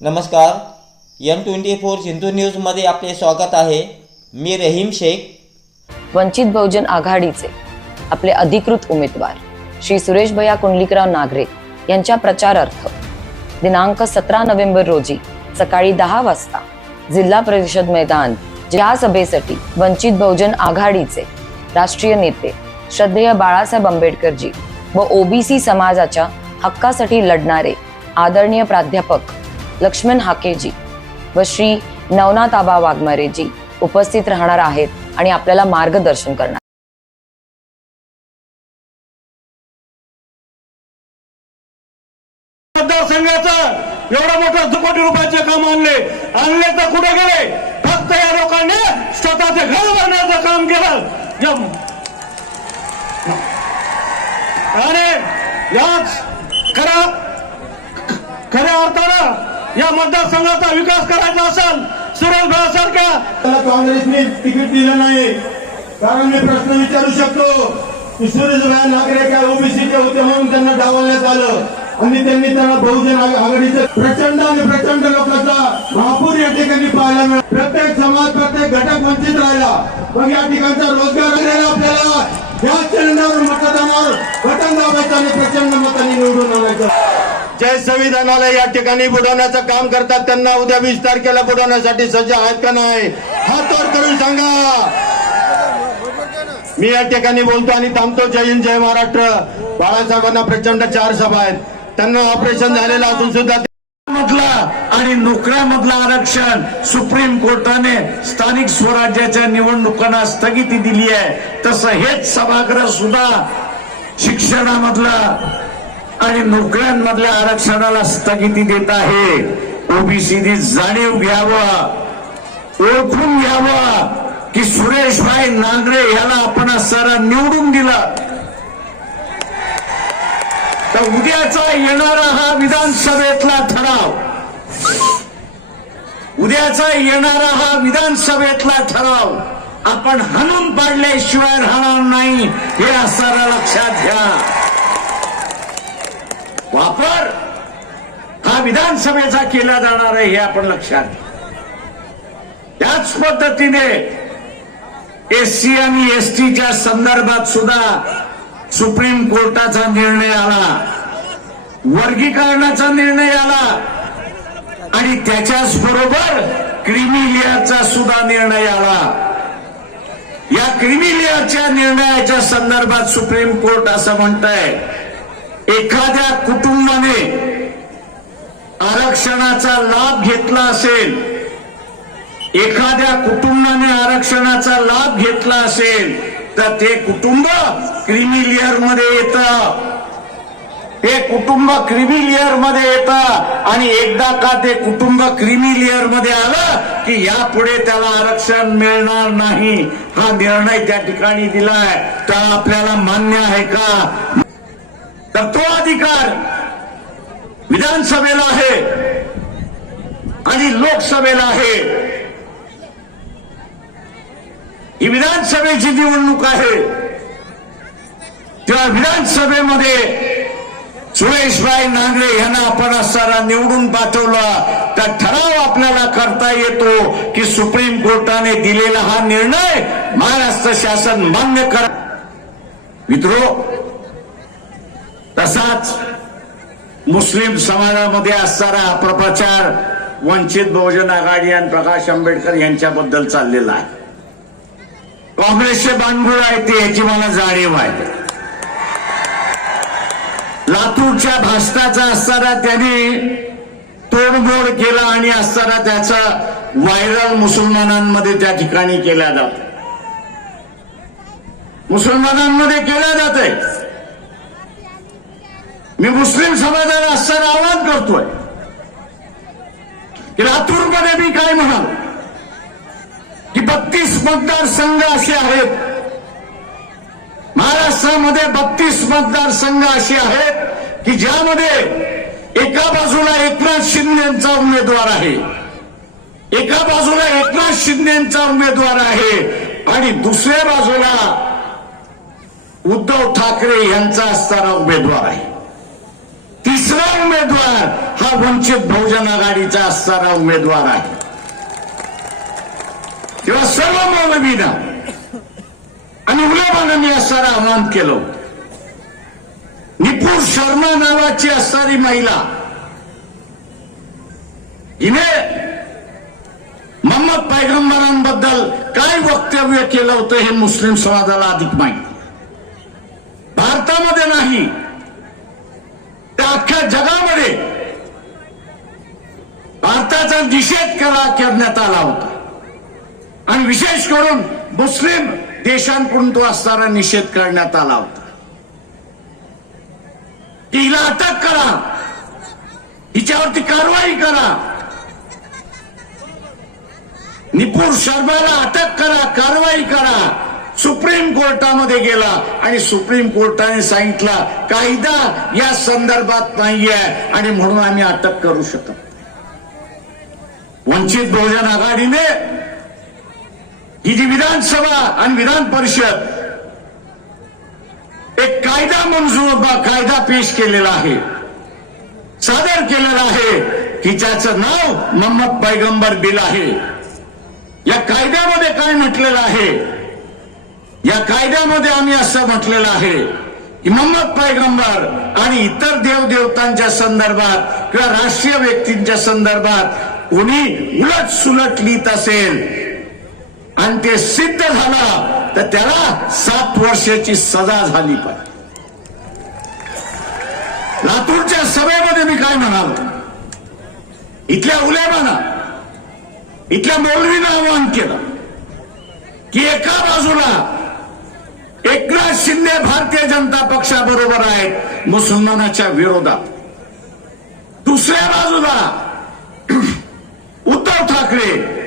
नमस्कार. M twenty four Sindhu न्यूजमध्ये आपले स्वागत आहे. मी रहीम शेख. वंचित बहुजन आघाडीचे आपले अधिकृत उमेदवार श्री सुरेश भैया कुंडलिकराव नागरे यांच्या प्रचारार्थ दिनांक सतरा नोव्हेंबर रोजी सकाळी दहा वाजता जिल्हा परिषद मैदान या सभेसाठी वंचित बहुजन आघाडीचे राष्ट्रीय नेते श्रद्धेय बाळासाहेब आंबेडकरजी व ओबीसी समाजाच्या हक्कासाठी लढणारे आदरणीय प्राध्यापक लक्ष्मण हाकेजी व श्री नवनाथ आबा वाघमारेजी उपस्थित राहणार आहेत आणि आपल्याला मार्गदर्शन करणार. मतदारसंघाचा एवढा मोठा दुकोटी रुपयाचे काम आणले. आणले तर कुठे गेले? फक्त या लोकांनी स्वतःचे घर बांधण्याचं काम केलं. आणि याच खऱ्या खऱ्या अर्थानं या मतदारसंघाचा विकास करायचा असेल सुरेश भासारख्या त्याला काँग्रेसने तिकीट दिलं नाही. कारण मी प्रश्न विचारू शकतो की सुरेशभाई नागरे काय ओबीसीचे होते म्हणून त्यांना डावलण्यात आलं. आणि त्यांनी त्यांना बहुजन आघाडीचं प्रचंड आणि प्रचंड लोकांचा महापूर या ठिकाणी पाहायला मिळाला. प्रत्येक समाज प्रत्येक घटक वंचित राहिला. मग या ठिकाणचा रोजगार आलेला आपल्याला. गॅस सिलेंडर मतदानावर बटन दाबायचं आणि प्रचंड मतांनी निवडून आणायचं. जे संविधानाला या ठिकाणी बुडवण्याचं काम करतात त्यांना उद्या वीस तारखेला बुडवण्यासाठी सज्ज आहेत का नाही हातवर करून सांगा. मी या ठिकाणी बोलतो आणि थांबतो. जय हिंद जय महाराष्ट्र. बाळासाहेबांना प्रचंड चार सभा आहेत. त्यांना ऑपरेशन झालेलं असून सुद्धा मधला आणि नोकऱ्यामधलं आरक्षण सुप्रीम कोर्टाने स्थानिक स्वराज्याच्या निवडणुकांना स्थगिती दिली आहे. तसं हेच सभागृह सुद्धा शिक्षणामधलं आणि नोकऱ्यांमधल्या आरक्षणाला स्थगिती देत आहे. ओबीसीनी जाणीव घ्यावं ओळखून घ्यावं की सुरेशभाई नांगरे याला आपण सारा निवडून दिला. तर उद्याचा येणारा हा विधानसभेतला ठराव. उद्याचा येणारा हा विधानसभेतला ठराव. आपण हाणून पाडल्याशिवाय राहणार नाही हे असणारा लक्षात घ्या. वापर हा विधानसभेचा केला जाणार आहे हे आपण लक्षात त्याच पद्धतीने एससी आणि एसटीच्या संदर्भात सुद्धा सुप्रीम कोर्टाचा निर्णय आला वर्गीकरणाचा निर्णय आला आणि त्याच्याच बरोबर क्रिमिलियरचा सुद्धा निर्णय आला. या क्रिमिलियरच्या निर्णयाच्या संदर्भात सुप्रीम कोर्ट असं म्हणत आहे एखाद्या कुटुंबाने आरक्षणाचा लाभ घेतला असेल एखाद्या कुटुंबाने आरक्षणाचा लाभ घेतला असेल तर ते कुटुंब क्रिमिलियरमध्ये येतं. ते कुटुंब क्रिमिलियरमध्ये येतं. आणि एकदा का ते कुटुंब क्रिमिलियरमध्ये आलं की यापुढे त्याला आरक्षण मिळणार नाही. हा निर्णय त्या ठिकाणी दिलाय. तर आपल्याला मान्य आहे का? तर तो अधिकार विधानसभेला आहे आणि लोकसभेला आहे. ही विधानसभेची निवडणूक आहे. तेव्हा विधानसभेमध्ये सुरेशभाई नांगरे यांना आपण असताना निवडून पाठवला. तर ठराव आपल्याला करता येतो की सुप्रीम कोर्टाने दिलेला हा निर्णय महाराष्ट्र शासन मान्य कर. मित्रो तसाच मुस्लिम समाजामध्ये असणारा अपप्रचार वंचित बहुजन आघाडी आणि प्रकाश आंबेडकर यांच्याबद्दल चाललेला आहे. काँग्रेसचे बांधूळ आहे ते याची मला जाणीव आहे. लातूरच्या भाषणाचा असताना त्यांनी तोडमोड केला आणि असताना त्याचा व्हायरल मुसलमानांमध्ये त्या ठिकाणी केला जात. मुसलमानांमध्ये केला जात आहे मी मुस्लिम समाजाला असताना आवाहन करतोय. की लातूरमध्ये मी काय म्हणाल? की बत्तीस मतदारसंघ असे आहेत. महाराष्ट्रामध्ये बत्तीस मतदारसंघ असे आहेत की ज्यामध्ये एका बाजूला एकनाथ शिंदेचा उमेदवार आहे. एका बाजूला एकनाथ शिंदेचा उमेदवार आहे आणि दुसऱ्या बाजूला उद्धव ठाकरे यांचा असणारा उमेदवार आहे. तिसरा उमेदवार हा वंचित बहुजन आघाडीचा असणारा उमेदवार आहे. तेव्हा सर्व मौलवीनं आणि उलेमानांनी असणारं आवाहन केलं. निपूर शर्मा नावाची असणारी महिला हिने मोहम्मद पैगंबरांबद्दल काय वक्तव्य केलं होतं हे मुस्लिम समाजाला अधिक माहिती. भारतामध्ये नाही अख्ख्या जगामध्ये भारताचा निषेध करा करण्यात आला होता. आणि विशेष करून मुस्लिम देशांकडून तो असणारा निषेध करण्यात आला होता. तिला अटक करा. हिच्यावरती कारवाई करा. निपूर शर्माला अटक करा कारवाई करा. सुप्रीम कोर्टामध्ये गेला आणि सुप्रीम कोर्टाने सांगितला कायदा या संदर्भात नाहीये आणि म्हणून आम्ही अटक करू शकत वंचित बहुजन आघाडीने ही जी विधानसभा आणि विधान परिषद एक कायदा मंजूर कायदा पेश केलेला आहे सादर केलेला आहे की ज्याचं नाव मोहम्मद पैगंबर बिल आहे. या कायद्यामध्ये काय म्हटलेलं आहे? या कायद्यामध्ये आम्ही असं म्हटलेलं आहे की पैगंबर आणि इतर देवदेवतांच्या संदर्भात किंवा राष्ट्रीय व्यक्तींच्या संदर्भात कोणी उलट सुलट लिहित असेल आणि ते सिद्ध झालं तर त्याला सात वर्षाची सजा झाली पाहिजे. लातूरच्या सभेमध्ये मी काय म्हणालो? इथल्या उलेमाना इथल्या मौलवीनं आवाहन केलं की एका बाजूला एकनाथ शिंदे भारतीय जनता पक्षाबरोबर आहेत मुसलमानाच्या विरोधात. दुसऱ्या बाजूला उद्धव ठाकरे.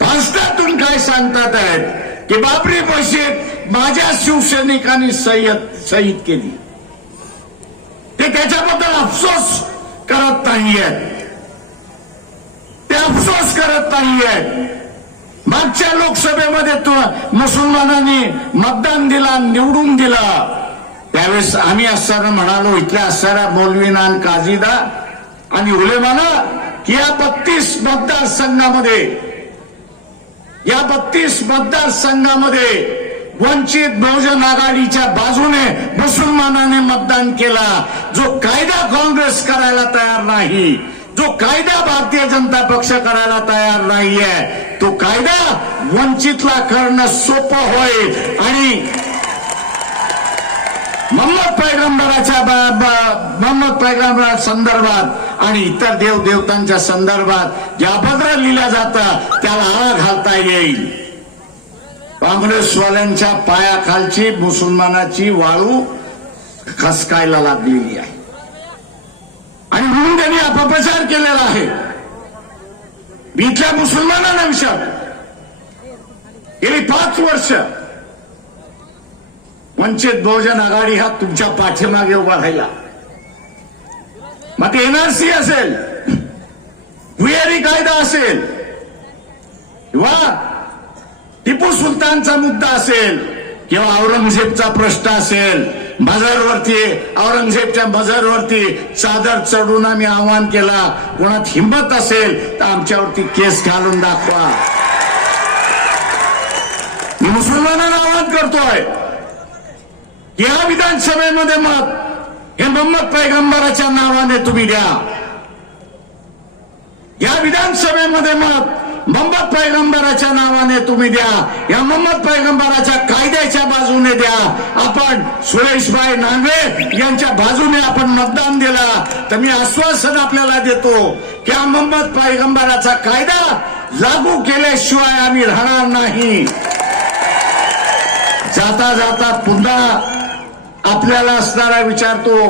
भाषणातून काय सांगतात आहेत की बाबरी मशीद माझ्या शिवसैनिकांनी सय्यद शहीद केली. ते त्याच्याबद्दल अफसोस करत नाहीयेत. ते अफसोस करत नाहीयेत. मागच्या लोकसभेमध्ये तो मुसलमानांनी मतदान दिला निवडून दिला. त्यावेळेस आम्ही असताना म्हणालो इथल्या असणाऱ्या मौलवीना आणि काझीदा आणि उलेमाना की या बत्तीस मतदारसंघामध्ये या बत्तीस मतदारसंघामध्ये वंचित बहुजन आघाडीच्या बाजूने मुसलमानाने मतदान केला. जो कायदा काँग्रेस करायला तयार नाही जो कायदा भारतीय जनता पक्ष करायला तयार नाहीये तो कायदा वंचितला करणं सोपं होईल. आणि मोहम्मद पैगंबराच्या मोहम्मद पैगंबरा संदर्भात आणि इतर देव देवतांच्या संदर्भात ज्या अभद्र लिहिल्या जातं त्याला आळा घालता येईल. काँग्रेसवाल्यांच्या पायाखालची मुसलमानाची वाळू खसकायला लागलेली आहे. आणि म्हणून त्यांनी अपप्रचार केलेला आहे. इथल्या मुसलमानांना विचार. गेली पाच वर्ष. वंचित बहुजन आघाडी हा तुमच्या पाठीमागे उभा राहिला. मग ते एनआरसी असेल. भुयारी कायदा असेल. किंवा टिपू सुलतानचा मुद्दा असेल. किंवा औरंगजेबचा प्रश्न असेल. मजरवरती औरंगजेबच्या मजरवरती चादर चढून आम्ही आवाहन केला. कोणात हिंमत असेल तर आमच्यावरती केस घालून दाखवा. मी मुसलमानांना आवाहन करतोय. या विधानसभेमध्ये मत हे मोहम्मद पैगंबराच्या नावाने तुम्ही द्या. या विधानसभेमध्ये मत मोहम्मद पैगंबराच्या नावाने तुम्ही द्या. या मोहम्मद पैगंबराच्या कायद्याच्या बाजूने द्या. आपण सुरेशभाई नांगरे यांच्या बाजूने आपण मतदान दिला. तर मी आश्वासन आपल्याला देतो की हा मोहम्मद पैगंबराचा कायदा लागू केल्याशिवाय आम्ही राहणार नाही. जाता जाता पुन्हा आपल्याला असणारा विचारतो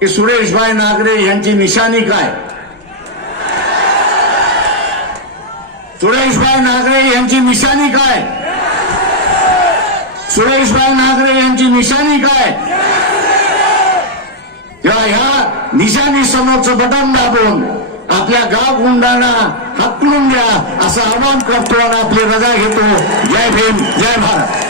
की सुरेशभाई नागरे यांची निशाणी काय? सुरेशभाई नागरे यांची निशाणी काय? सुरेशभाई नागरे यांची निशाणी काय? तेव्हा ह्या निशाणी समोरचं बटन दाबून आपल्या गाव गुंडांना हकलून द्या असं आवाहन करतो आणि आपली रजा घेतो. जय भीम जय भारत.